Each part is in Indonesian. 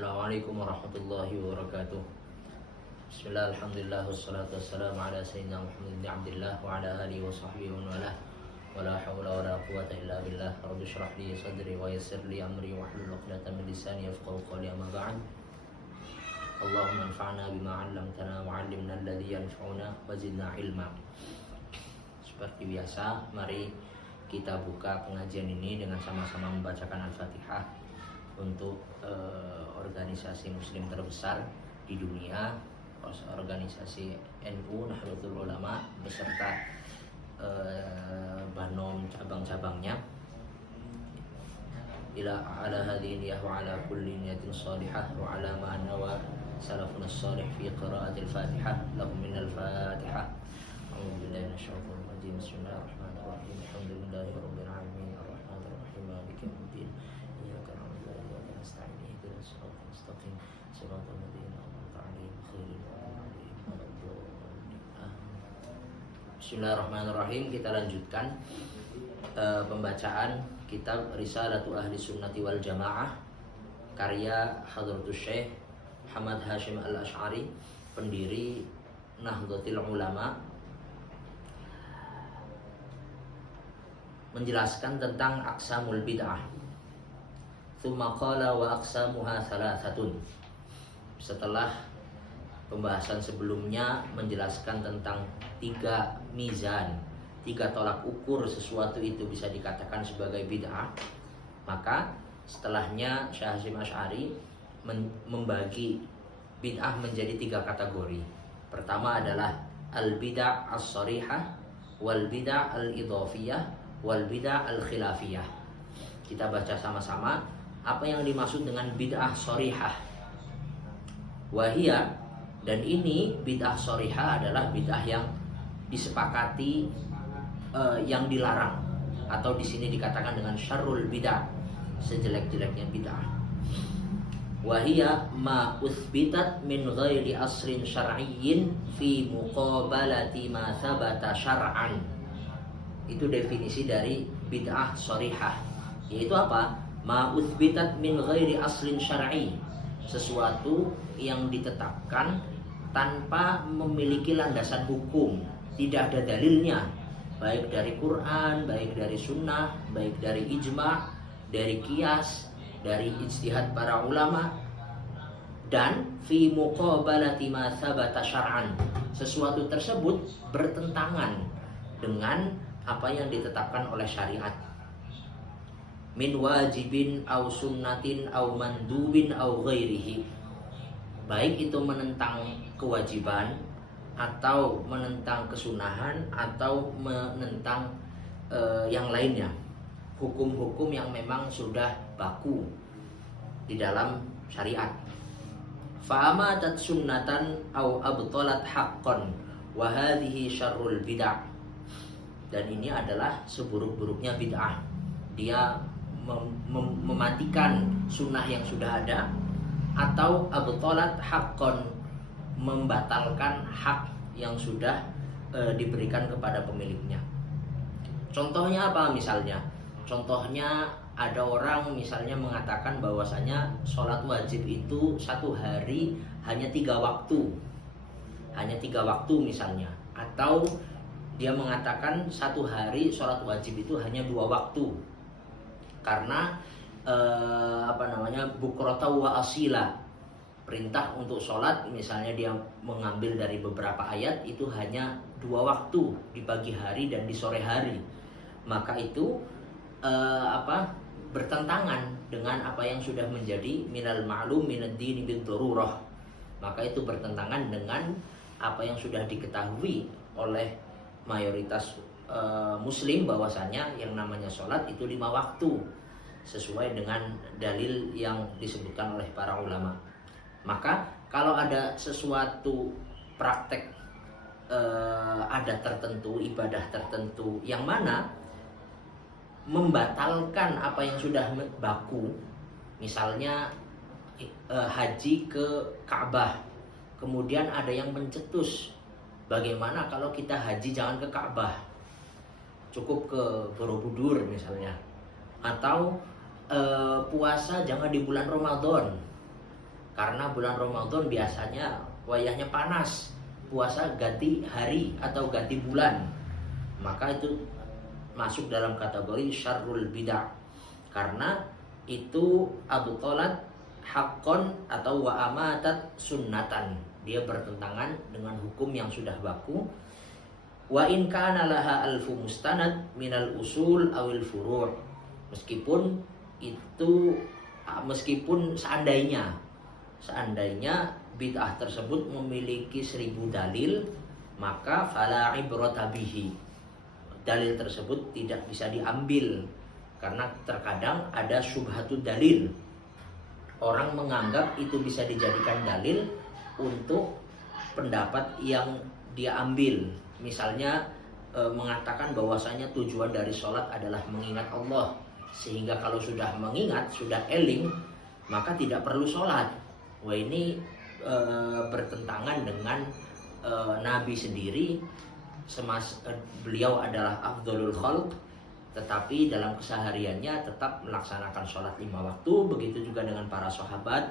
Assalamualaikum warahmatullahi wabarakatuh. Bismillah, alhamdulillah, wassalatu wassalamu ala sayyidina Muhammad bin Abdillah wa ala alihi wa sahbihi wa walah. Wa la hawla wa la quwwata illa billah. Rabbi shrah li sadri wa yassir li amri wa hlul 'uqdatam min lisani yafqahu qawli, amma ba'd. Allahumma anfa'na bima 'allamtana wa 'allimna alladhi yanfa'una wa zidna ilma. Seperti biasa, mari kita buka pengajian ini dengan sama-sama membacakan Al-Fatihah untuk organisasi muslim terbesar di dunia, organisasi NU Nahdlatul Ulama beserta Banom cabang-cabangnya. Ila ala hadhihi niyah wa ala kulli niyatin salihah wa ala ma nawa salafun as-salih fi qira'atil Fatihah. Lahum minal Fatihah. A'udzu billahi minasyaitonir rajim. Bismillahirrahmanirrahim. Alhamdulillahi rabbil alamin. Arrahmanir rahim. Maliki yaumiddin. Iyyaka na'budu wa iyyaka nasta'in. Ihdinas siratal mustaqim. Siratal ladzina an'amta 'alaihim ghairil maghdubi 'alaihim waladdallin. Bismillahirrahmanirrahim. Kita lanjutkan pembacaan kitab Risalatu Ahli Sunnati wal Jamaah karya Hadratus Syekh Muhammad Hashim Al-Asy'ari, pendiri Nahdlatul Ulama, menjelaskan tentang aqsamul bid'ah. Tsumma qala wa aqsamuha thalathatun. Setelah pembahasan sebelumnya menjelaskan tentang 3 mizan, 3 tolak ukur sesuatu itu bisa dikatakan sebagai bid'ah, maka setelahnya Syekh Hasyim Asy'ari membagi bid'ah menjadi 3 kategori. Pertama adalah al-bid'ah as-sharihah, wal bid'ah al-idhafiyah, wal bid'ah al-khilafiyah. Kita baca sama-sama apa yang dimaksud dengan bid'ah sharihah. Wahia, dan ini bid'ah sharihah adalah bid'ah yang disepakati, yang dilarang, atau di sini dikatakan dengan syarrul bid'ah, sejelek-jeleknya bid'ah. Wahia ma uthbitat min ghairi asrin syar'iyyin fi muqabalati ma thabata syar'an. Itu definisi dari bid'ah sharihah, yaitu apa? Ma uthbitat min ghairi aslin syar'i, sesuatu yang ditetapkan tanpa memiliki landasan hukum, tidak ada dalilnya, baik dari Quran, baik dari sunnah, baik dari ijma', dari qiyas, dari ijtihad para ulama. Dan fi muqabalati ma thabata syar'an, sesuatu tersebut bertentangan dengan apa yang ditetapkan oleh syariat. Min wajibin au sunnatin au mandubin au ghairihi, baik itu menentang kewajiban atau menentang kesunahan atau menentang yang lainnya, hukum-hukum yang memang sudah baku di dalam syariat. Fa'amatat sunnatan au abtalat haqqan wa hadhihi syarrul bid'ah. Dan ini adalah seburuk-buruknya bid'ah. Dia mematikan sunnah yang sudah ada, atau abtalat haqqan, membatalkan hak yang sudah diberikan kepada pemiliknya. Contohnya apa misalnya? Contohnya ada orang misalnya mengatakan bahwasanya sholat wajib itu 1 hari hanya 3 waktu. Hanya 3 waktu misalnya. Atau dia mengatakan 1 hari sholat wajib itu hanya 2 waktu. Karena bukrata wa asila, perintah untuk sholat misalnya dia mengambil dari beberapa ayat itu hanya 2 waktu, di pagi hari dan di sore hari. Maka itu bertentangan dengan apa yang sudah menjadi minal ma'lum minad dini bil darurah. Maka itu bertentangan dengan apa yang sudah diketahui oleh mayoritas muslim, bahwasanya yang namanya sholat itu 5 waktu, sesuai dengan dalil yang disebutkan oleh para ulama. Maka kalau ada sesuatu praktek adat tertentu, ibadah tertentu yang mana membatalkan apa yang sudah baku, misalnya haji ke Ka'bah, kemudian ada yang mencetus, bagaimana kalau kita haji jangan ke Ka'bah, cukup ke Borobudur misalnya, atau puasa jangan di bulan Ramadan, Karena bulan Ramadan biasanya wayahnya panas, puasa ganti hari atau ganti bulan, maka itu masuk dalam kategori syarrul bid'ah. Karena itu abtalat haqqan atau wa amatat sunnatan, dia bertentangan dengan hukum yang sudah baku. Wa in kana laha alfu mustanad minal usul awil furu', meskipun seandainya bid'ah tersebut memiliki 1000 dalil, maka fala ibrata bihi, dalil tersebut tidak bisa diambil. Karena terkadang ada syubhatud dalil, orang menganggap itu bisa dijadikan dalil untuk pendapat yang dia ambil. Misalnya mengatakan bahwasanya tujuan dari sholat adalah mengingat Allah, sehingga kalau sudah mengingat, sudah eling, maka tidak perlu sholat. Wah, ini bertentangan dengan Nabi sendiri. Beliau adalah afdholul khalq, tetapi dalam kesehariannya tetap melaksanakan sholat 5 waktu. Begitu juga dengan para sahabat,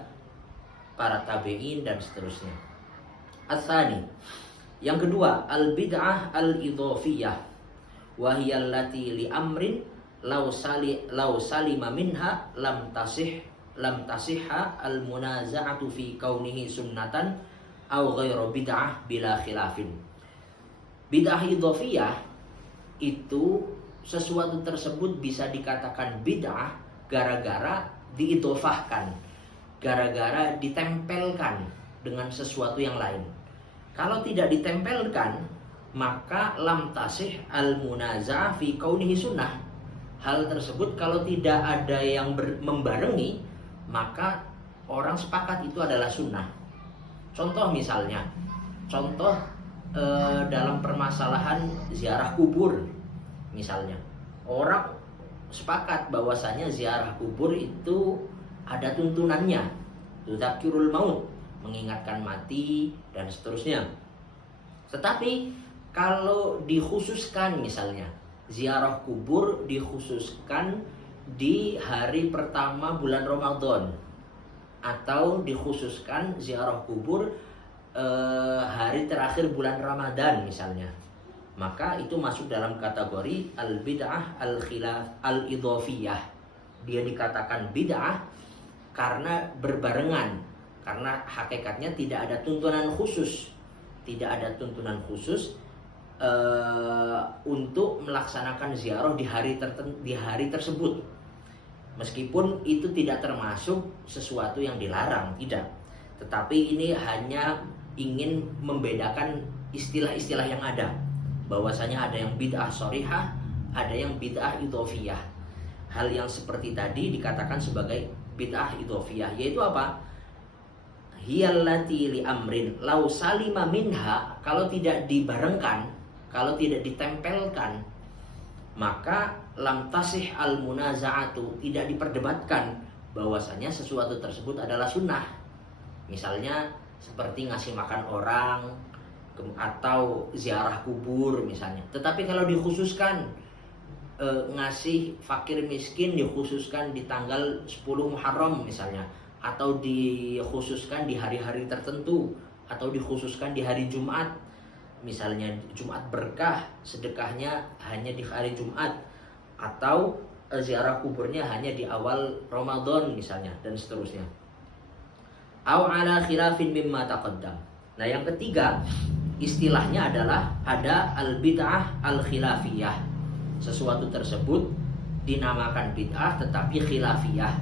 para tabi'in dan seterusnya. As-tsani, yang kedua, al-bid'ah al-idhofiyah, wa hiya allati li amrin law salima minha lam tasihha al-munaza'atu fi kaunihi sunnatan aw ghairu bid'ah bila khilafin. Bid'ah idhofiyah itu sesuatu tersebut bisa dikatakan bid'ah gara-gara diidhofahkan, gara-gara ditempelkan dengan sesuatu yang lain. Kalau tidak ditempelkan, maka lam tasih al-munaza'ah fi kaunihi sunnah. Hal tersebut kalau tidak ada yang membarengi, maka orang sepakat itu adalah sunnah. Contoh misalnya, dalam permasalahan ziarah kubur misalnya, orang sepakat bahwasanya ziarah kubur itu ada tuntunannya, tudzakirul maut, mengingatkan mati dan seterusnya. Tetapi kalau dikhususkan, misalnya ziarah kubur dikhususkan di hari pertama bulan Ramadan, atau dikhususkan ziarah kubur hari terakhir bulan Ramadan misalnya, maka itu masuk dalam kategori al-bid'ah al-khilaf al-idhofiyah. Dia dikatakan bid'ah karena berbarengan, karena hakikatnya tidak ada tuntunan khusus, untuk melaksanakan ziarah di hari tersebut. Meskipun itu tidak termasuk sesuatu yang dilarang, tidak. Tetapi ini hanya ingin membedakan istilah-istilah yang ada, bahwasanya ada yang bid'ah shorihah, ada yang bid'ah idhofiyah. Hal yang seperti tadi dikatakan sebagai bid'ah idhofiyah, yaitu apa? Hiyallati li amrin law salima minha, kalau tidak dibarengkan, kalau tidak ditempelkan, maka lam tasih al munaza'atu, tidak diperdebatkan bahwasanya sesuatu tersebut adalah sunnah. Misalnya seperti ngasih makan orang atau ziarah kubur misalnya. Tetapi kalau dikhususkan ngasih fakir miskin, dikhususkan di tanggal 10 Muharram misalnya, atau dikhususkan di hari-hari tertentu, atau dikhususkan di hari Jumat, misalnya Jumat berkah, sedekahnya hanya di hari Jumat, atau ziarah kuburnya hanya di awal Ramadan misalnya, dan seterusnya. Au ala khilafin mimma taqaddam. Nah, yang ketiga, istilahnya adalah ada al-bid'ah al-khilafiyah. Sesuatu tersebut dinamakan bid'ah tetapi khilafiyah,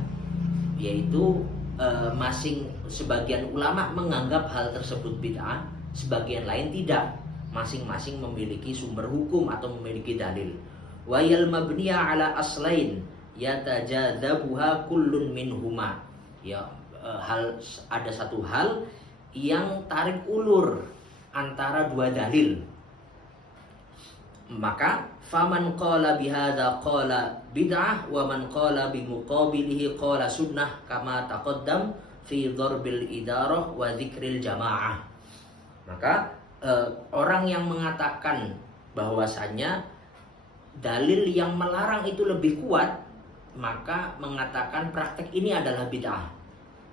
yaitu sebagian ulama menganggap hal tersebut bid'ah, sebagian lain tidak. Masing-masing memiliki sumber hukum atau memiliki dalil. Wa yal mabniya ala aslain yatajadzabuha kullun minhuma. Ya, ada satu hal yang tarik ulur antara dua dalil. Maka faman qala bihadza qala bid'ah wa man qala bimuqabilihi qala sunnah kama taqaddam fi dharbil idarah wa dzikril jamaah. Maka orang yang mengatakan bahwasanya dalil yang melarang itu lebih kuat, maka mengatakan praktek ini adalah bid'ah.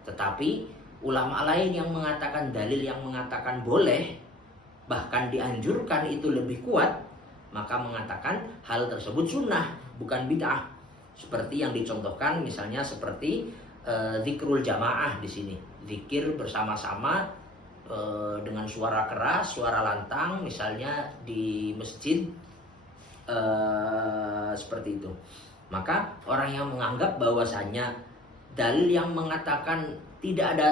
Tetapi Ulama lain yang mengatakan dalil yang mengatakan boleh, bahkan dianjurkan itu lebih kuat, maka mengatakan hal tersebut sunnah, bukan bid'ah. Seperti yang dicontohkan misalnya seperti zikrul jamaah di sini, zikir bersama-sama dengan suara keras, suara lantang, misalnya di masjid seperti itu. Maka orang yang menganggap bahwasanya dalil yang mengatakan tidak ada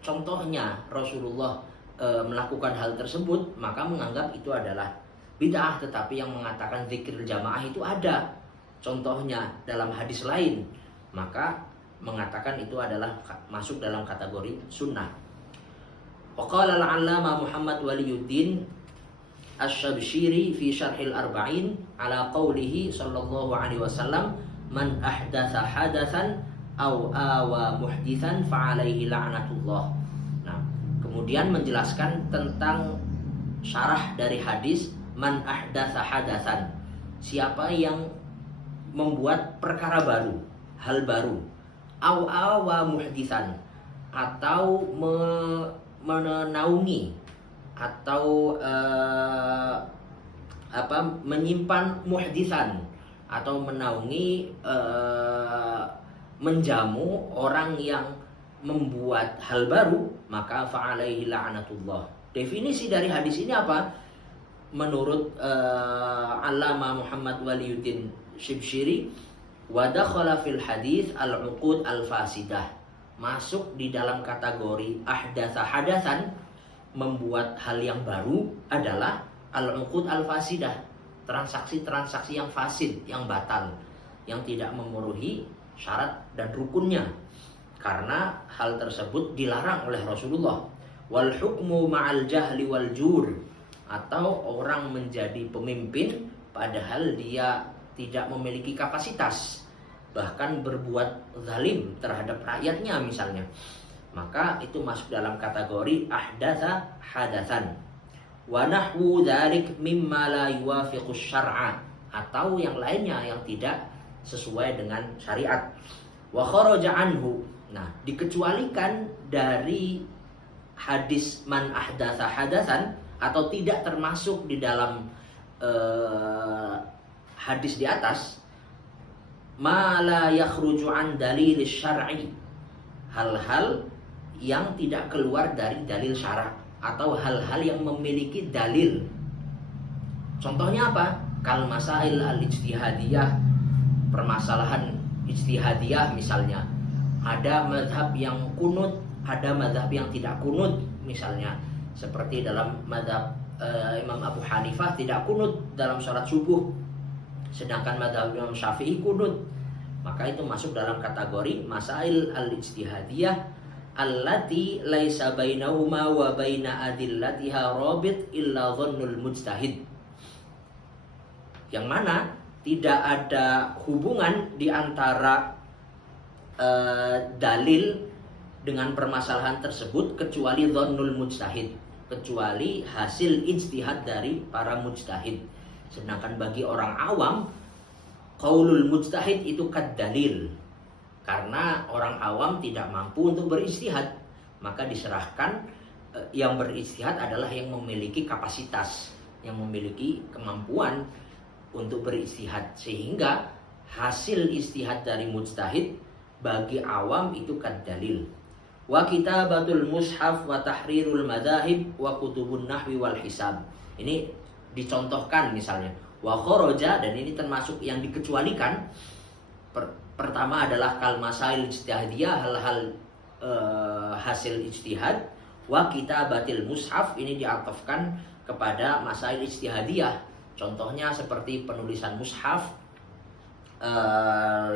contohnya Rasulullah melakukan hal tersebut, maka menganggap itu adalah bid'ah. Tetapi yang mengatakan zikir jamaah itu ada contohnya dalam hadis lain, maka mengatakan itu adalah masuk dalam kategori sunnah. Waqala al-'allama Muhammad Waliyuddin Asy-Syabsyiri fi Syarhil Arba'in ala qawlihi sallallahu alaihi wasallam, man ahdatsa hadatsan aw awa muhditsan fa alaihi la'natullah. Nah, kemudian menjelaskan tentang syarah dari hadis man ahdatsa hadatsan, siapa yang membuat perkara baru, hal baru, aw awa muhditsan, atau menaungi atau menyimpan muhditsan, atau menaungi menjamu orang yang membuat hal baru, maka fa'alaihi la'natullah. Definisi dari hadis ini apa? Menurut Allama Muhammad Waliyuddin Syibsyiri, wa dakhala fil hadis al-uqud al-fasidah, masuk di dalam kategori ahdatsa hadatsan, membuat hal yang baru, adalah al-uqud al-fasidah, transaksi-transaksi yang fasid, yang batal, yang tidak memenuhi syarat dan rukunnya, karena hal tersebut dilarang oleh Rasulullah. Wal hukmu ma'al jahli wal jur, atau orang menjadi pemimpin padahal dia tidak memiliki kapasitas, bahkan berbuat zalim terhadap rakyatnya misalnya, maka itu masuk dalam kategori ahdatsa hadatsan. Wa nahwu dzalik mimma la yuwafiqus syar'a, atau yang lainnya yang tidak sesuai dengan syariat. Wa kharaja anhu, nah dikecualikan dari hadis man ahdatsa hadatsan, atau tidak termasuk di dalam hadis di atas, ma la yakhruju an dalil syar'i, hal-hal yang tidak keluar dari dalil syara', atau hal-hal yang memiliki dalil. Contohnya apa? Kal masail al-ijtihadiyah, permasalahan ijtihadiyah misalnya. Ada mazhab yang kunut, ada mazhab yang tidak kunut misalnya. Seperti dalam mazhab Imam Abu Hanifah tidak kunut dalam sholat subuh, sedangkan mazhab Imam Syafi'i kunut. Maka itu masuk dalam kategori masail al-ijtihadiyah allati laisa bainahuma wa baina adillatiha rabit illa dhannul mujtahid, yang mana tidak ada hubungan di antara dalil dengan permasalahan tersebut kecuali dhannul mujtahid, kecuali hasil ijtihad dari para mujtahid. Sedangkan bagi orang awam, qaulul mujtahid itu kad dalil, karena orang awam tidak mampu untuk berijtihad, maka diserahkan yang berijtihad adalah yang memiliki kapasitas, yang memiliki kemampuan untuk berijtihad, sehingga hasil ijtihad dari mujtahid bagi awam itu kad dalil. Wa kitabatul mushaf wa tahrirul madahib wa kutubun nahwi wal hisab. Ini dicontohkan misalnya. Wa kharaja, dan ini termasuk yang dikecualikan. Pertama adalah kal masail ijtihadiyah, hal-hal hasil ijtihad. Wa kitabatil mushaf, ini diatofkan kepada masail ijtihadiyah. Contohnya seperti penulisan mushaf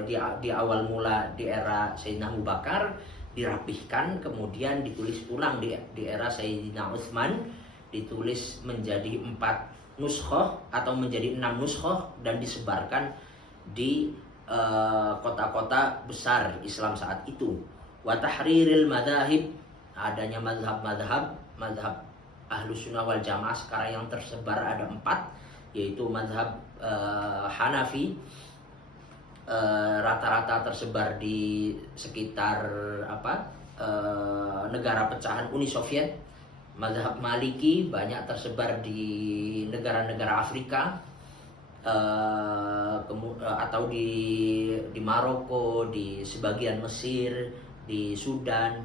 di awal mula di era Sayyidina Abu Bakar, dirapihkan, kemudian ditulis ulang di era Sayyidina Utsman, ditulis menjadi 4 nuskhoh atau menjadi 6 nuskhoh, dan disebarkan di kota-kota besar Islam saat itu. Wa tahriril madzahib, adanya mazhab Ahlus Sunnah wal Jamaah sekarang yang tersebar ada 4, yaitu mazhab Hanafi, rata-rata tersebar di sekitar negara pecahan Uni Soviet. Mazhab Maliki banyak tersebar di negara-negara Afrika, atau di Maroko, di sebagian Mesir, di Sudan,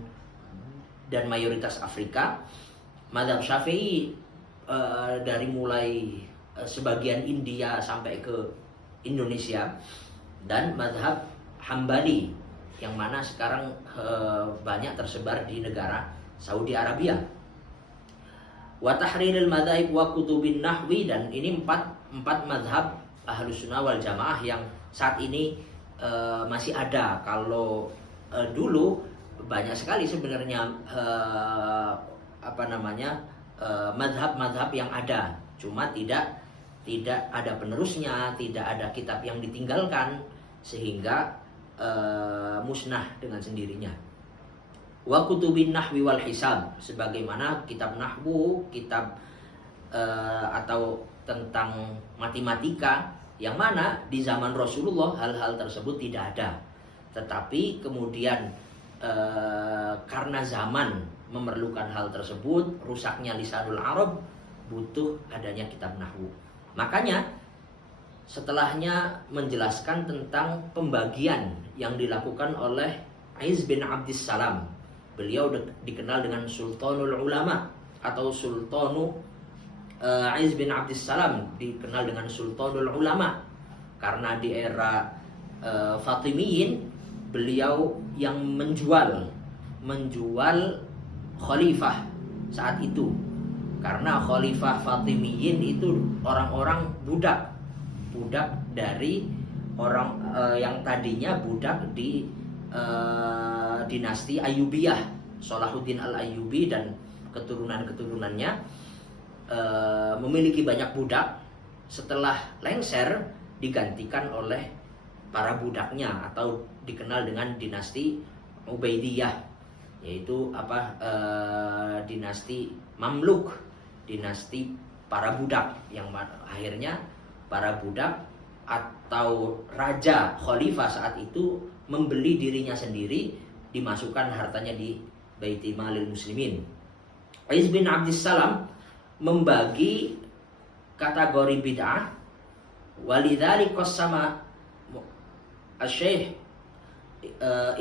dan mayoritas Afrika. Mazhab Syafi'i dari mulai sebagian India sampai ke Indonesia, dan mazhab Hambali yang mana sekarang banyak tersebar di negara Saudi Arabia. Wa tahriril madzhab wa kutubin nahwi, dan ini empat mazhab Ahlus Sunnah wal Jamaah yang saat ini masih ada. Kalau dulu banyak sekali sebenarnya mazhab-mazhab yang ada, cuma tidak ada penerusnya, tidak ada kitab yang ditinggalkan, sehingga musnah dengan sendirinya. Wa kutubin nahwi wal hisab, sebagaimana kitab nahwu, kitab atau tentang matematika, yang mana di zaman Rasulullah hal-hal tersebut tidak ada. Tetapi kemudian karena zaman memerlukan hal tersebut, rusaknya lisanul Arab, butuh adanya kitab nahwu. Makanya setelahnya menjelaskan tentang pembagian yang dilakukan oleh Aiz bin Abdis Salam. Beliau dikenal dengan Sultanul Ulama atau Sultanu. Aiz bin Abdis Salam dikenal dengan Sultanul Ulama karena di era Fatimiyin beliau yang menjual khalifah saat itu, karena khalifah Fatimiyin itu orang-orang budak dari orang yang tadinya budak di dinasti Ayyubiyah, Salahuddin al-Ayyubi dan keturunan-keturunannya memiliki banyak budak. Setelah lengser digantikan oleh para budaknya, atau dikenal dengan dinasti Ubaidiyah, yaitu dinasti Mamluk, dinasti para budak, yang akhirnya para budak atau raja khalifah saat itu membeli dirinya sendiri, dimasukkan hartanya di Baitul Malil Muslimin. Aiz bin Abdis Salam membagi kategori bid'ah, walidzalik qassama Asy-Syaikh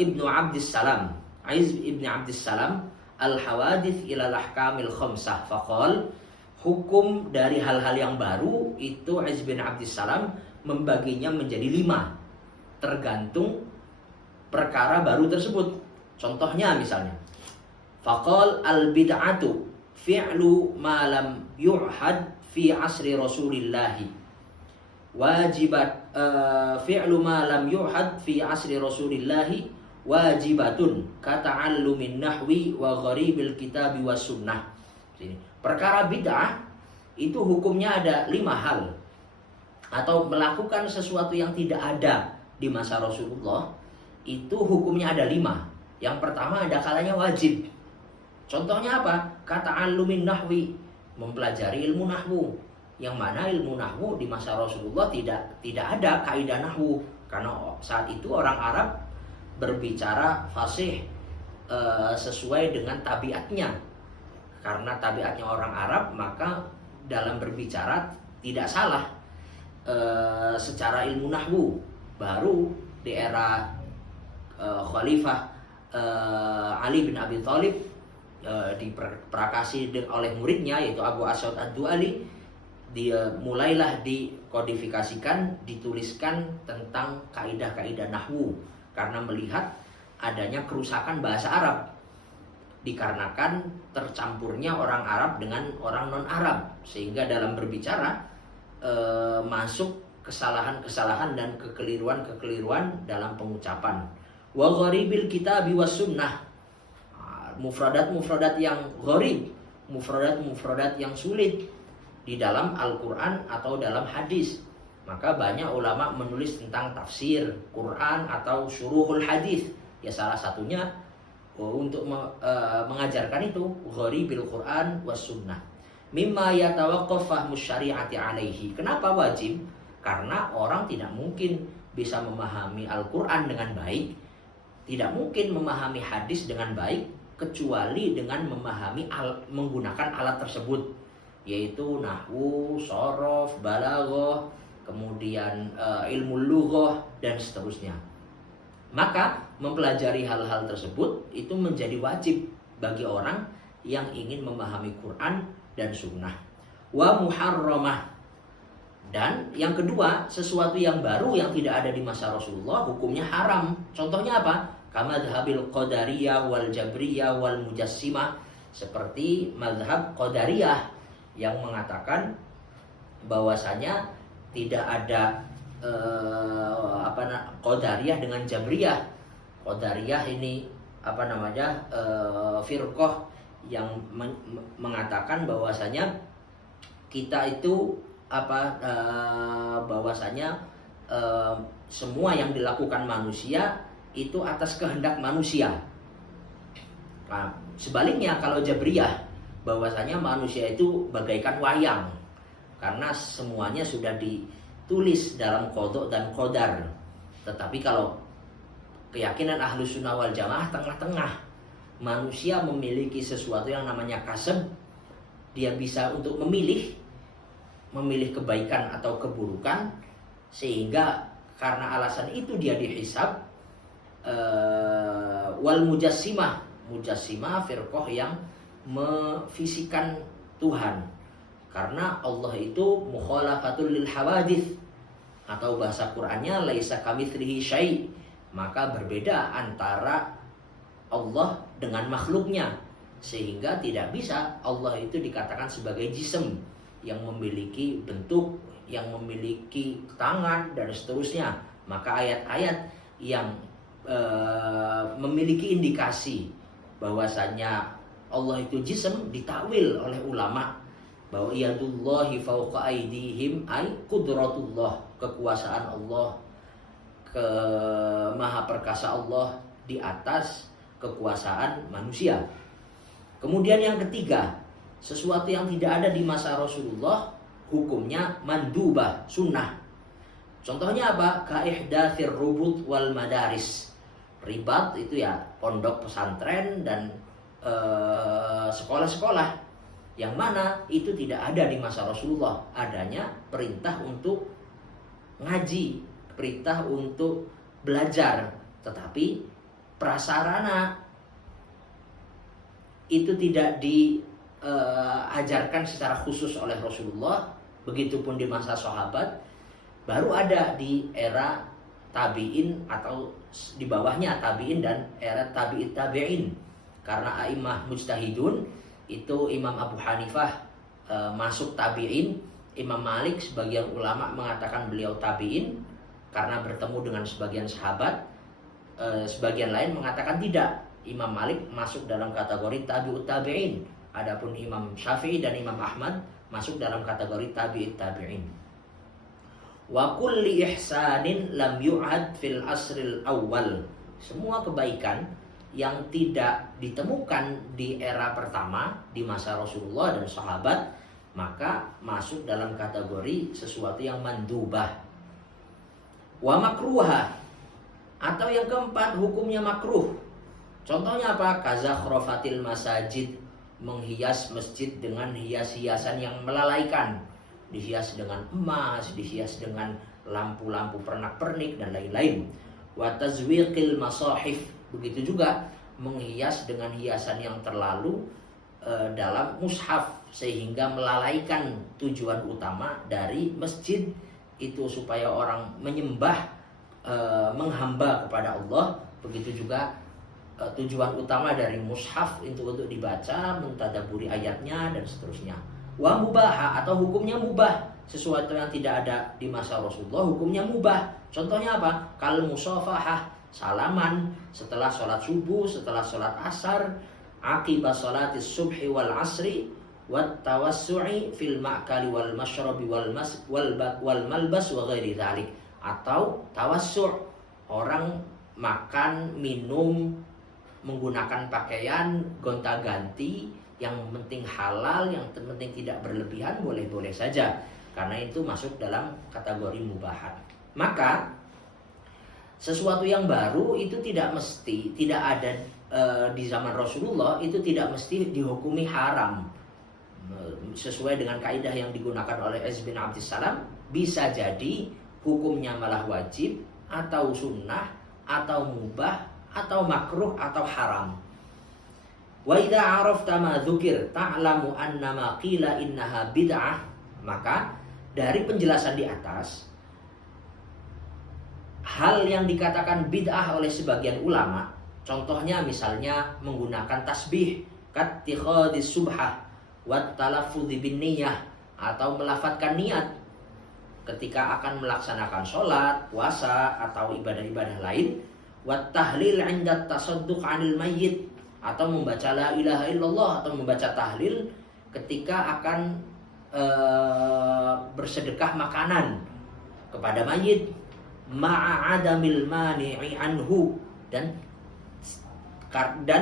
Ibnu Abdis Salam, Aiz ibn Abdis Salam, al-hawadits ila al-ahkamil khamsah, faqal, hukum dari hal-hal yang baru itu Aiz bin Abdis Salam membaginya menjadi 5, tergantung perkara baru tersebut. Contohnya misalnya, faqal al-bid'atu fi'lu ma lam yu'had fi asri Rasulillah, wajibat fi'lu ma lam yu'had fi asri Rasulillah wajibatun kata'allumin nahwi wa gharibil kitabi was sunnah. Perkara bid'ah itu hukumnya ada 5 hal, atau melakukan sesuatu yang tidak ada di masa Rasulullah, itu hukumnya ada 5. Yang pertama ada kalanya wajib. Contohnya apa? Kata'allumin nahwi, mempelajari ilmu nahwu, yang mana ilmu nahwu di masa Rasulullah tidak ada kaidah nahwu, karena saat itu orang Arab berbicara fasih sesuai dengan tabiatnya. Karena tabiatnya orang Arab, maka dalam berbicara tidak salah secara ilmu nahwu. Baru di era Khalifah Ali bin Abi Thalib diperakasi oleh muridnya, yaitu Abu Aswad ad-Du'ali, dia mulailah dikodifikasikan, dituliskan tentang kaidah-kaidah nahwu, karena melihat adanya kerusakan bahasa Arab dikarenakan tercampurnya orang Arab dengan orang non-Arab, sehingga dalam berbicara masuk kesalahan-kesalahan dan kekeliruan-kekeliruan dalam pengucapan. Wa gharibil kitabi was sunnah, mufradat-mufradat yang gharib, mufradat-mufradat yang sulit di dalam Al-Quran atau dalam hadis. Maka banyak ulama menulis tentang tafsir Quran atau syuruhul hadis. Ya salah satunya untuk mengajarkan itu gharibil Quran was sunnah. Mimma yatawaqqaf fahmu syari'ati alaihi. Kenapa wajib? Karena orang tidak mungkin bisa memahami Al-Quran dengan baik tidak mungkin memahami hadis dengan baik kecuali dengan menggunakan alat tersebut, yaitu nahwu, shorof, balaghah, kemudian ilmu lughah dan seterusnya. Maka mempelajari hal-hal tersebut itu menjadi wajib bagi orang yang ingin memahami Quran dan Sunnah. Wa muharramah, dan yang kedua, sesuatu yang baru yang tidak ada di masa Rasulullah hukumnya haram. Contohnya apa? Kama madhabil qadariyah wal jabriyah wal mujassimah, seperti madhab qadariyah yang mengatakan bahwasanya tidak ada qadariyah dengan jabriyah. Qadariyah ini firqah yang mengatakan bahwasanya kita itu bahwasanya semua yang dilakukan manusia itu atas kehendak manusia. Nah, sebaliknya kalau jabriyah, bahwasanya manusia itu bagaikan wayang, karena semuanya sudah ditulis dalam qada dan qadar. Tetapi kalau keyakinan Ahlus Sunnah wal Jamaah tengah-tengah, manusia memiliki sesuatu yang namanya kasab. Dia bisa untuk memilih kebaikan atau keburukan, sehingga karena alasan itu dia dihisab. Wal mujassimah firqah yang memfisikan Tuhan, karena Allah itu mukhalafatul lil hawadits, atau bahasa Qur'annya laisa kamitslihi syai', maka berbeda antara Allah dengan makhluknya, sehingga tidak bisa Allah itu dikatakan sebagai jism yang memiliki bentuk, yang memiliki tangan dan seterusnya. Maka ayat-ayat yang memiliki indikasi bahwasanya Allah itu jism ditakwil oleh ulama, bahwa yadullahi fawqa aydihim ay qudratullah, kekuasaan Allah, maha perkasa Allah di atas kekuasaan manusia. Kemudian yang ketiga, sesuatu yang tidak ada di masa Rasulullah hukumnya mandubah, sunnah. Contohnya apa? Kaihdatsir rubut wal madaris. Ribat itu ya pondok pesantren dan sekolah-sekolah, yang mana itu tidak ada di masa Rasulullah. Adanya perintah untuk ngaji, perintah untuk belajar, tetapi prasarana itu tidak diajarkan secara khusus oleh Rasulullah. Begitupun di masa sahabat, baru ada di era tabi'in atau di bawahnya tabi'in dan era tabi'it tabi'in. Karena a'immah mujtahidun itu Imam Abu Hanifah masuk tabi'in, Imam Malik sebagian ulama mengatakan beliau tabi'in karena bertemu dengan sebagian sahabat, sebagian lain mengatakan tidak, Imam Malik masuk dalam kategori tabi'ut tabi'in. Adapun Imam Syafi'i dan Imam Ahmad masuk dalam kategori tabi'it tabi'in. Wa kulli ihsanin lam yu'ad fil asril awal. Semua kebaikan yang tidak ditemukan di era pertama di masa Rasulullah dan sahabat, maka masuk dalam kategori sesuatu yang mandubah. Wa makruha, atau yang keempat hukumnya makruh. Contohnya apa? Kazakhrafatil masajid, menghias masjid dengan hias-hiasan yang melalaikan, dihias dengan emas, dihias dengan lampu-lampu pernak-pernik dan lain-lain. Wa tazwiqil masahif, begitu juga menghias dengan hiasan yang terlalu dalam mushaf, sehingga melalaikan tujuan utama dari masjid itu, supaya orang menyembah, menghamba kepada Allah. Begitu juga tujuan utama dari mushaf itu untuk dibaca, mentadaburi ayatnya dan seterusnya. Wa mubaha, atau hukumnya mubah, sesuatu yang tidak ada di masa Rasulullah hukumnya mubah. Contohnya apa? Kal musafahah, salaman setelah sholat subuh, setelah sholat asar, aqibah sholatis subhi wal asri, wat tawassu'i fil ma'kali wal mashrabi wal malbas wa ghairi dzalik. Atau tawassu', orang makan, minum, menggunakan pakaian gonta-ganti, yang penting halal, yang penting tidak berlebihan, boleh-boleh saja, karena itu masuk dalam kategori mubahat. Maka Sesuatu yang baru itu tidak mesti, tidak ada di zaman Rasulullah itu tidak mesti dihukumi haram. Sesuai dengan kaidah yang digunakan oleh Az bin Abdissalam, bisa jadi hukumnya malah wajib atau sunnah atau mubah atau makruh atau haram. Wa idza arafta ma dzukir ta'lamu anna ma qila innaha bid'ah, maka dari penjelasan di atas, hal yang dikatakan bid'ah oleh sebagian ulama, contohnya misalnya menggunakan tasbih, kattikhadis subhah, wat talaffudzi bin niyah, atau melafatkan niat ketika akan melaksanakan sholat, puasa, atau ibadah-ibadah lain, wat tahlil 'inda tasadduq 'anil mayyit, atau membaca la ilaha illallah atau membaca tahlil ketika akan bersedekah makanan kepada mayit, ma'adamil mani'i anhu, dan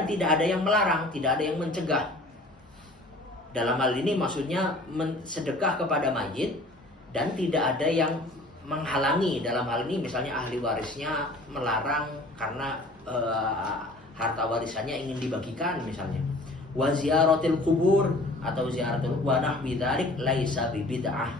tidak ada yang melarang, tidak ada yang mencegah. Dalam hal ini maksudnya sedekah kepada mayit dan tidak ada yang menghalangi. Dalam hal ini misalnya ahli warisnya melarang karena harta warisannya ingin dibagikan misalnya. Wa ziyaratil kubur atau ziyaratul wa nahwi dzalik laisa bid'ah.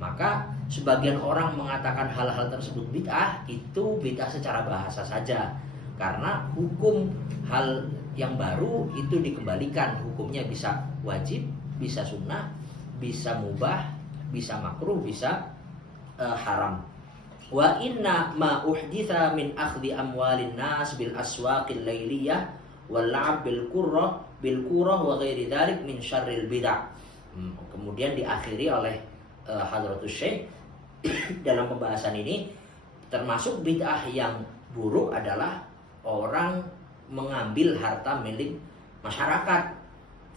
Maka sebagian orang mengatakan hal-hal tersebut bid'ah, itu bid'ah secara bahasa saja. Karena hukum hal yang baru itu dikembalikan, hukumnya bisa wajib, bisa sunnah, bisa mubah, bisa makruh, bisa haram. Wa inna ma uhditha min akhdhi amwalin nas bil aswaqil layliyah wal la'ab bil qurrah wa ghairi dzalik min syarril bid'ah. Kemudian diakhiri oleh Hadratus Syekh dalam pembahasan ini, termasuk bid'ah yang buruk adalah orang mengambil harta milik masyarakat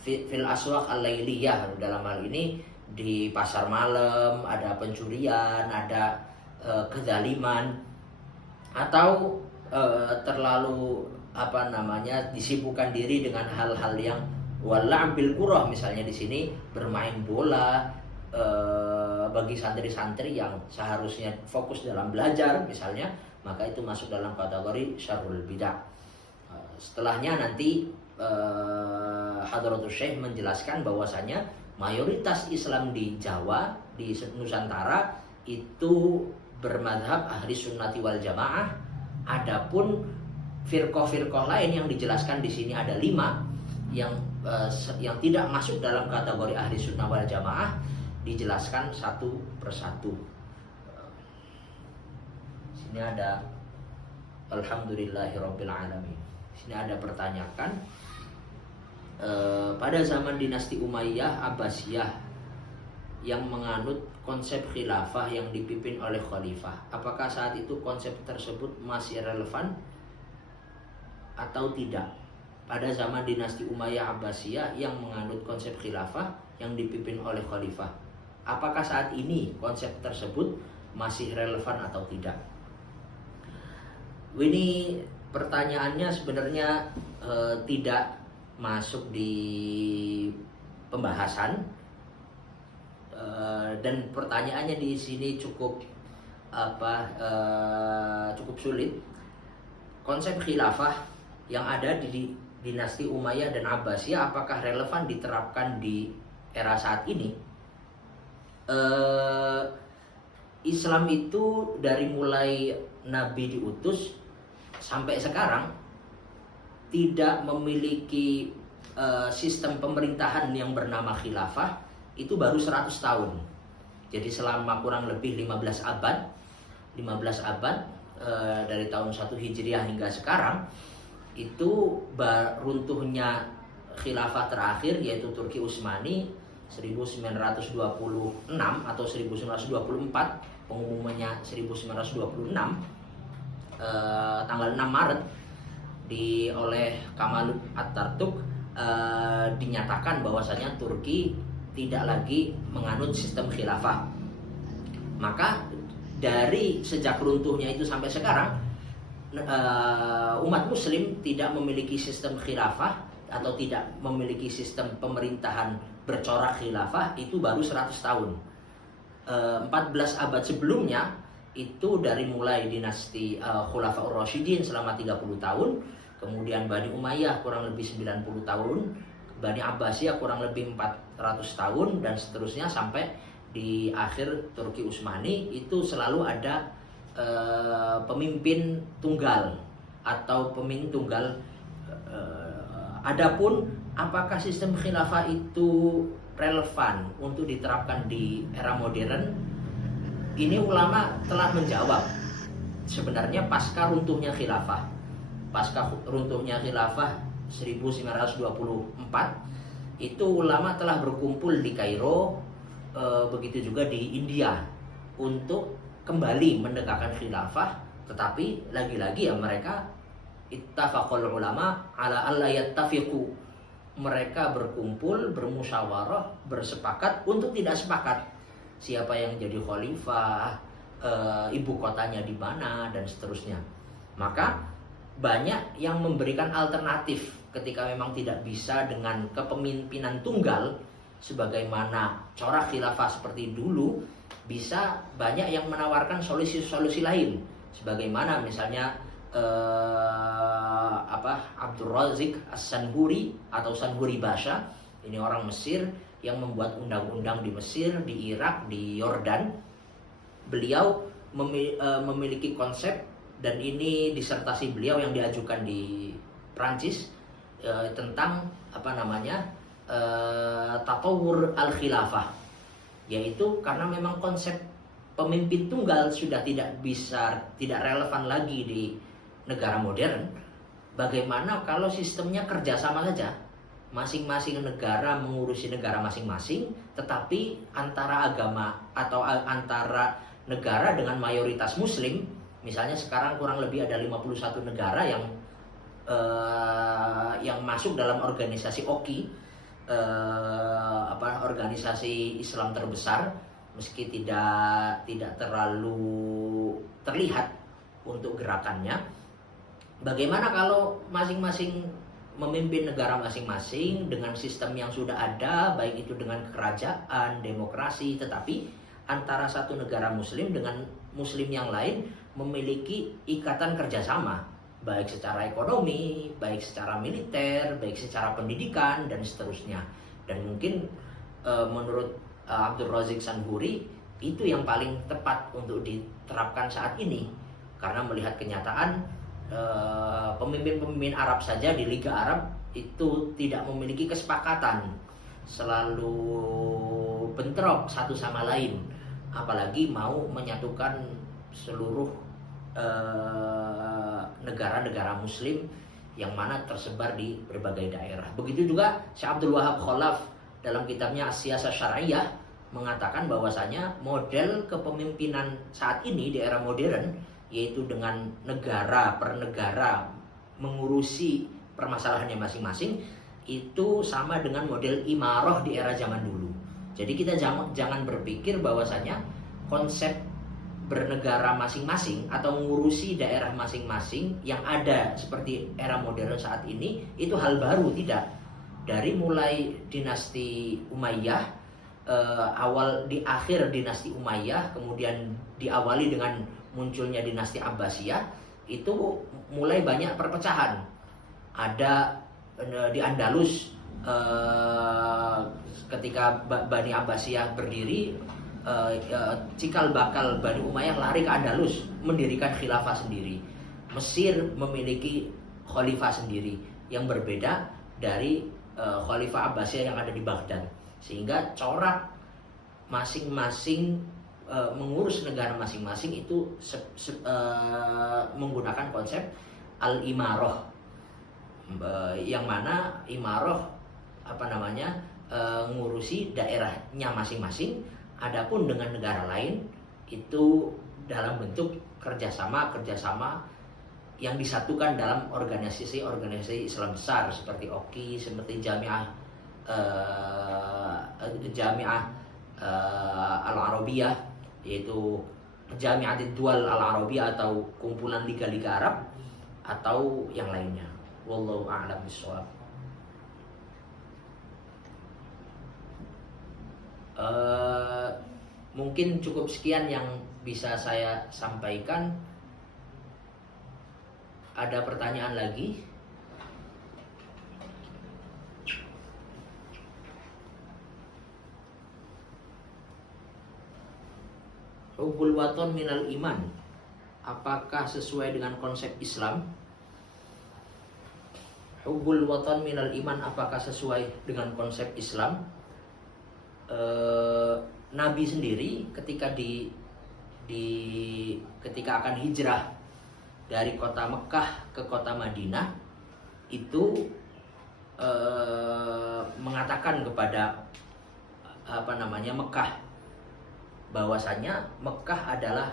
fil aswaq al-lailiyah. Dalam hal ini di pasar malam ada pencurian, ada kezaliman, atau terlalu disibukkan diri dengan hal-hal yang wala bil qurrah, misalnya di sini bermain bola bagi santri-santri yang seharusnya fokus dalam belajar misalnya, maka itu masuk dalam kategori syarrul bidah. Setelahnya nanti Hadratus Syekh menjelaskan bahwasanya mayoritas Islam di Jawa, di Nusantara itu bermadhab ahli sunnati wal jamaah. Adapun firqah-firqah lain yang dijelaskan di sini ada 5 yang tidak masuk dalam kategori ahli sunnah wal jamaah, dijelaskan satu persatu. Sini ada alhamdulillahirabbil alamin. Sini ada pertanyaan, pada zaman dinasti Umayyah Abbasiyah yang menganut konsep khilafah yang dipimpin oleh khalifah, apakah saat itu konsep tersebut masih relevan atau tidak? Pada zaman dinasti Umayyah Abbasiyah yang menganut konsep khilafah yang dipimpin oleh khalifah, apakah saat ini konsep tersebut masih relevan atau tidak? Ini pertanyaannya sebenarnya tidak masuk di pembahasan, dan pertanyaannya di sini cukup sulit. Konsep khilafah yang ada di dinasti Umayyah dan Abbasiyah apakah relevan diterapkan di era saat ini? Islam itu dari mulai Nabi diutus sampai sekarang tidak memiliki sistem pemerintahan yang bernama khilafah, itu baru 100 tahun. Jadi selama kurang lebih 15 abad dari tahun 1 Hijriah hingga sekarang, itu runtuhnya khilafah terakhir yaitu Turki Utsmani 1926 atau 1924, pengumumannya 1926, tanggal 6 Maret oleh Kemal Atatürk dinyatakan bahwasanya Turki tidak lagi menganut sistem khilafah. Maka dari sejak runtuhnya itu sampai sekarang, umat muslim tidak memiliki sistem khilafah atau tidak memiliki sistem pemerintahan bercorak khilafah itu baru 100 tahun. 14 abad sebelumnya itu dari mulai dinasti Khulafaur Rasyidin selama 30 tahun, kemudian Bani Umayyah kurang lebih 90 tahun, Bani Abbasiyah kurang lebih 400 tahun, dan seterusnya sampai di akhir Turki Utsmani itu selalu ada pemimpin tunggal atau pemimpin tunggal. Adapun apakah sistem khilafah itu relevan untuk diterapkan di era modern, ini ulama telah menjawab. Sebenarnya pasca runtuhnya khilafah 1924, itu ulama telah berkumpul di Kairo, begitu juga di India, untuk kembali menegakkan khilafah. Tetapi lagi-lagi ya, mereka ittafaqul ulama ala alla yattafiqu, mereka berkumpul, bermusyawarah, bersepakat untuk tidak sepakat siapa yang jadi khalifah, ibu kotanya di mana, dan seterusnya. Maka banyak yang memberikan alternatif ketika memang tidak bisa dengan kepemimpinan tunggal sebagaimana corak khilafah seperti dulu, bisa banyak yang menawarkan solusi-solusi lain, sebagaimana misalnya Abdul Razik As-Sanhuri atau Sanhuri Basha. Ini orang Mesir yang membuat undang-undang di Mesir, di Irak, di Yordan. Beliau memiliki konsep, dan ini disertasi beliau yang diajukan di Prancis, tentang tatawur al-khilafah, yaitu karena memang konsep pemimpin tunggal sudah tidak relevan lagi di negara modern. Bagaimana kalau sistemnya kerjasama saja, masing-masing negara mengurusi negara masing-masing, tetapi antara agama atau antara negara dengan mayoritas muslim, misalnya sekarang kurang lebih ada 51 negara yang masuk dalam organisasi OKI, organisasi Islam terbesar, meski tidak terlalu terlihat untuk gerakannya. Bagaimana kalau masing-masing memimpin negara masing-masing dengan sistem yang sudah ada, baik itu dengan kerajaan, demokrasi, tetapi antara satu negara muslim dengan muslim yang lain memiliki ikatan kerjasama, baik secara ekonomi, baik secara militer, baik secara pendidikan, dan seterusnya. Dan mungkin menurut Abdul Razik Sanhuri itu yang paling tepat untuk diterapkan saat ini, karena melihat kenyataan pemimpin-pemimpin Arab saja di Liga Arab itu tidak memiliki kesepakatan, selalu bentrok satu sama lain, apalagi mau menyatukan seluruh negara-negara muslim yang mana tersebar di berbagai daerah. Begitu juga Syekh Abdul Wahab Khalaf dalam kitabnya As-Siyasah Syar'iyyah mengatakan bahwasanya model kepemimpinan saat ini di era modern, yaitu dengan negara per negara mengurusi permasalahannya masing-masing, itu sama dengan model imarah di era zaman dulu. Jadi kita jangan berpikir bahwasanya konsep bernegara masing-masing atau mengurusi daerah masing-masing yang ada seperti era modern saat ini itu hal baru. Tidak. Dari mulai dinasti Umayyah, awal di akhir dinasti Umayyah, kemudian diawali dengan munculnya dinasti Abbasiyah, itu mulai banyak perpecahan. Ada di Andalus, ketika Bani Abbasiyah berdiri, cikal bakal Bani Umayyah lari ke Andalus mendirikan khilafah sendiri. Mesir memiliki khalifah sendiri yang berbeda dari khalifah Abbasiyah yang ada di Baghdad, sehingga corak masing-masing mengurus negara masing-masing itu menggunakan konsep al-imarah, yang mana imarah ngurusi daerahnya masing-masing. Adapun dengan negara lain itu dalam bentuk kerjasama yang disatukan dalam organisasi Islam besar seperti OKI, seperti Jami'ah Al-Arabiyah, yaitu Jami'atid Dual Al-Arabiyah atau kumpulan liga-liga Arab, atau yang lainnya. Wallahu a'lam bishawab. Mungkin cukup sekian yang bisa saya sampaikan. Ada pertanyaan lagi? Hubbul waton minal iman, apakah sesuai dengan konsep Islam? Hubbul waton minal iman, apakah sesuai dengan konsep Islam? Nabi sendiri ketika ketika akan hijrah dari kota Mekah ke kota Madinah itu mengatakan kepada Mekah bahwasanya Mekah adalah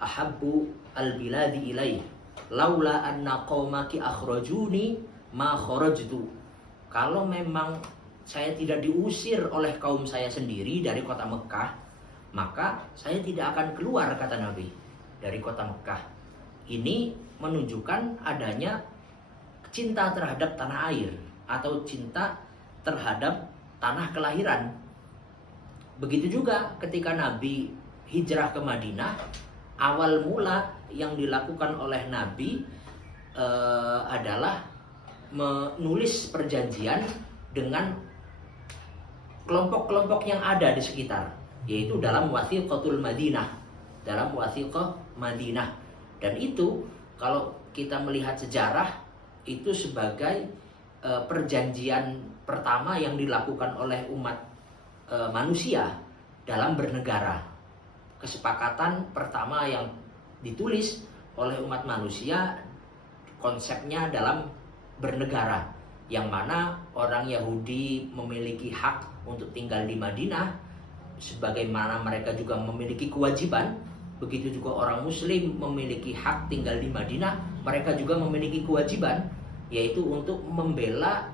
ahabbu al-biladi ilai laula anna qaumaki akhrajuni ma kharajtu. Kalau memang saya tidak diusir oleh kaum saya sendiri dari kota Mekah, maka saya tidak akan keluar, kata Nabi, dari kota Mekah. Ini menunjukkan adanya cinta terhadap tanah air atau cinta terhadap tanah kelahiran. Begitu juga ketika Nabi hijrah ke Madinah, awal mula yang dilakukan oleh Nabi adalah menulis perjanjian dengan kelompok-kelompok yang ada di sekitar, yaitu dalam Wathiqatul Madinah, dalam Wathiqah Madinah. Dan itu kalau kita melihat sejarah itu sebagai perjanjian pertama yang dilakukan oleh umat manusia dalam bernegara. Kesepakatan pertama yang ditulis oleh umat manusia konsepnya dalam bernegara, yang mana orang Yahudi memiliki hak untuk tinggal di Madinah, sebagaimana mereka juga memiliki kewajiban. Begitu juga orang Muslim memiliki hak tinggal di Madinah, mereka juga memiliki kewajiban, yaitu untuk membela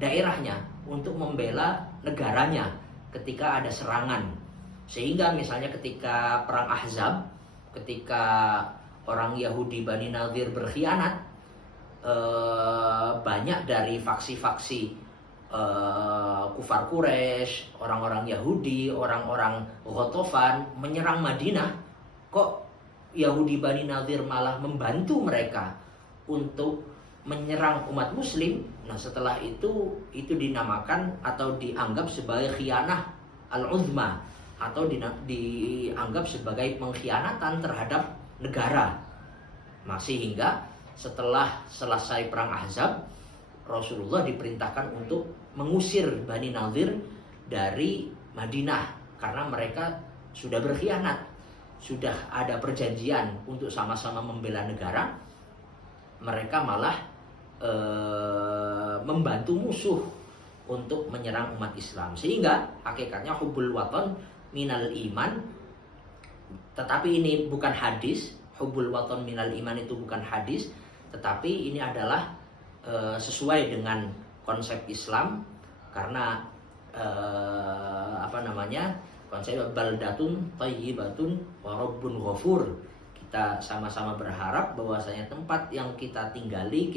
daerahnya, untuk membela negaranya ketika ada serangan. Sehingga misalnya ketika perang Ahzab, ketika orang Yahudi Bani Nadir berkhianat, banyak dari faksi-faksi kufar Quraisy, orang-orang Yahudi, orang-orang Ghatafan menyerang Madinah. Kok Yahudi Bani Nadir malah membantu mereka untuk menyerang umat Muslim? Nah, setelah itu dinamakan atau dianggap sebagai khianah al-uzma, atau dianggap sebagai pengkhianatan terhadap negara. Nah, sehingga setelah selesai perang Ahzab, Rasulullah diperintahkan untuk mengusir Bani Nadir dari Madinah karena mereka sudah berkhianat, sudah ada perjanjian untuk sama-sama membela negara, mereka malah membantu musuh untuk menyerang umat Islam. Sehingga hakikatnya hubbul waton minal iman, tetapi ini bukan hadis. Hubbul waton minal iman itu bukan hadis, tetapi ini adalah sesuai dengan konsep Islam, karena konsep baldatun thayyibatun wa rabbun ghafur. Kita sama-sama berharap bahwasanya tempat yang kita tinggali,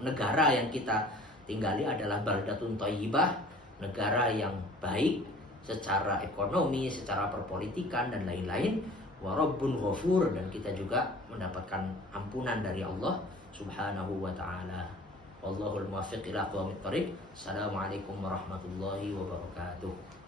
negara yang kita tinggali adalah baldatun thayyibah, negara yang baik secara ekonomi, secara perpolitikan dan lain-lain, wa rabbun ghafur, dan kita juga mendapatkan ampunan dari Allah Subhanahu wa ta'ala. Wallahul muwaffiq ila aqwamit thoriq. Assalamualaikum warahmatullahi wabarakatuh.